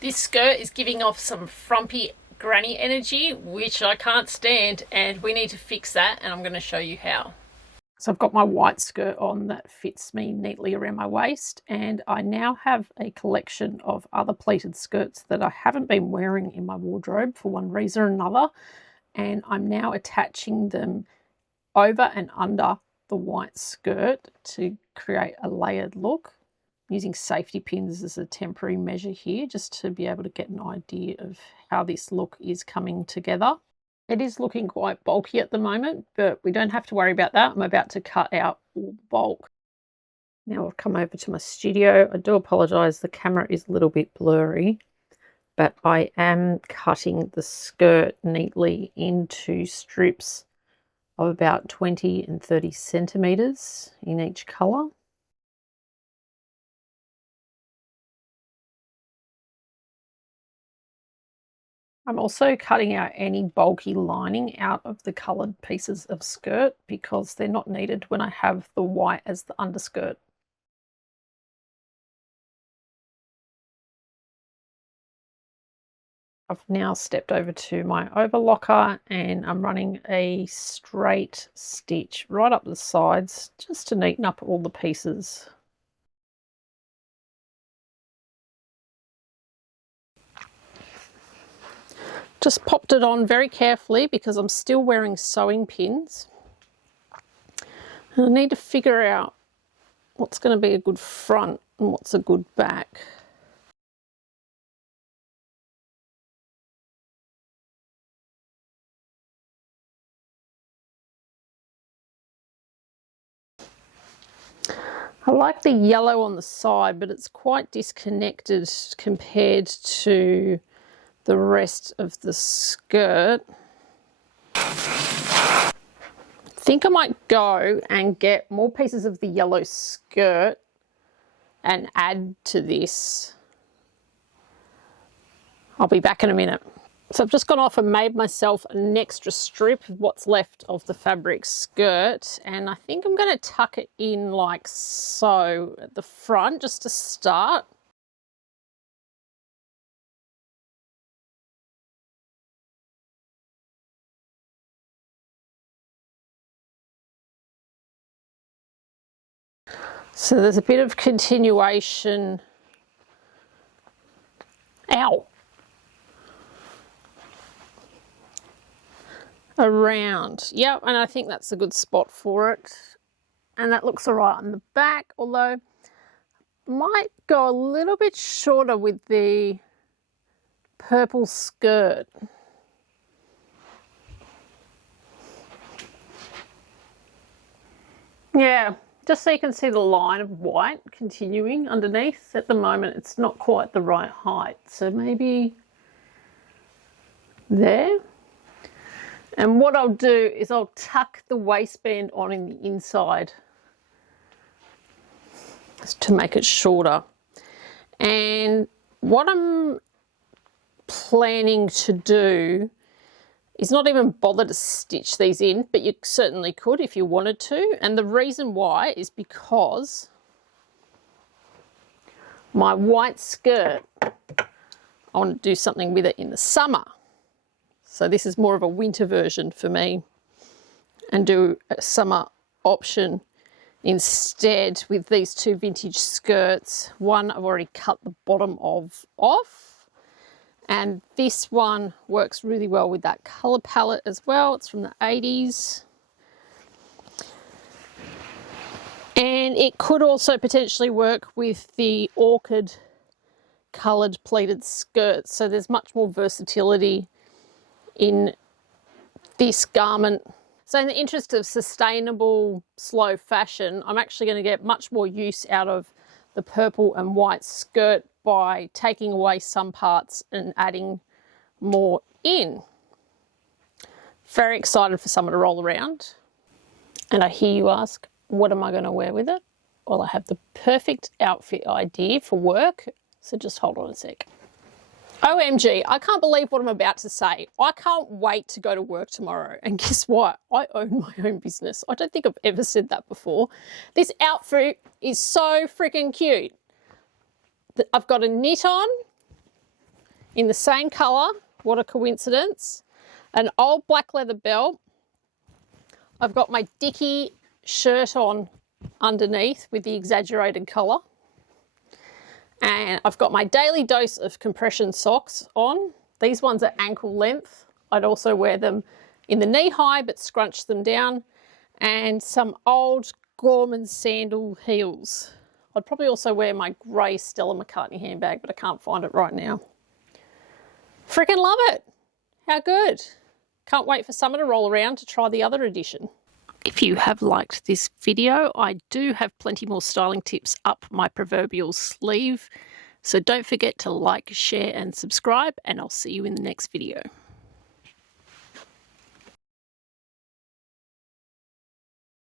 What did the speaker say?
This skirt is giving off some frumpy granny energy, which I can't stand, and we need to fix that, and I'm going to show you how. So I've got my white skirt on that fits me neatly around my waist, and I now have a collection of other pleated skirts that I haven't been wearing in my wardrobe for one reason or another, and I'm now attaching them over and under the white skirt to create a layered look, using safety pins as a temporary measure here, just to be able to get an idea of how this look is coming together. It is looking quite bulky at the moment, but we don't have to worry about that. I'm about to cut out all bulk. Now I've come over to my studio. I do apologise, the camera is a little bit blurry, but I am cutting the skirt neatly into strips of about 20 and 30 centimetres in each colour. I'm also cutting out any bulky lining out of the coloured pieces of skirt because they're not needed when I have the white as the underskirt. I've now stepped over to my overlocker and I'm running a straight stitch right up the sides just to neaten up all the pieces. Just popped it on very carefully because I'm still wearing sewing pins. And I need to figure out what's going to be a good front and what's a good back. I like the yellow on the side, but it's quite disconnected compared to the rest of the skirt. I think I might go and get more pieces of the yellow skirt and add to this. I'll be back in a minute. So I've just gone off and made myself an extra strip of what's left of the fabric skirt, and I think I'm going to tuck it in like so at the front just to start. So there's a bit of continuation. Ow! Around. Yep, and I think that's a good spot for it. And that looks all right on the back, although I might go a little bit shorter with the purple skirt. Yeah. Just so you can see the line of white continuing underneath. At the moment it's not quite the right height, so maybe there. And what I'll do is I'll tuck the waistband on in the inside to make it shorter. And what I'm planning to do is not even bother to stitch these in, but you certainly could if you wanted to. And the reason why is because my white skirt, I want to do something with it in the summer. So this is more of a winter version for me, and do a summer option instead with these two vintage skirts. One I've already cut the bottom of off. And this one works really well with that colour palette as well. It's from the 80s. And it could also potentially work with the orchid coloured pleated skirts. So there's much more versatility in this garment. So in the interest of sustainable, slow fashion, I'm actually going to get much more use out of the purple and white skirt by taking away some parts and adding more in. Very excited for summer to roll around. And I hear you ask, what am I going to wear with it? Well, I have the perfect outfit idea for work, so just hold on a sec. OMG, I can't believe what I'm about to say. I can't wait to go to work tomorrow. And guess what? I own my own business. I don't think I've ever said that before. This outfit is so freaking cute. I've got a knit on, in the same colour, what a coincidence, an old black leather belt. I've got my Dickie shirt on underneath with the exaggerated collar. And I've got my daily dose of compression socks on. These ones are ankle length. I'd also wear them in the knee high but scrunch them down. And some old Gorman sandal heels. I'd probably also wear my grey Stella McCartney handbag, but I can't find it right now. Freaking love it. How good. Can't wait for summer to roll around to try the other edition. If you have liked this video, I do have plenty more styling tips up my proverbial sleeve. So don't forget to like, share and subscribe, and I'll see you in the next video.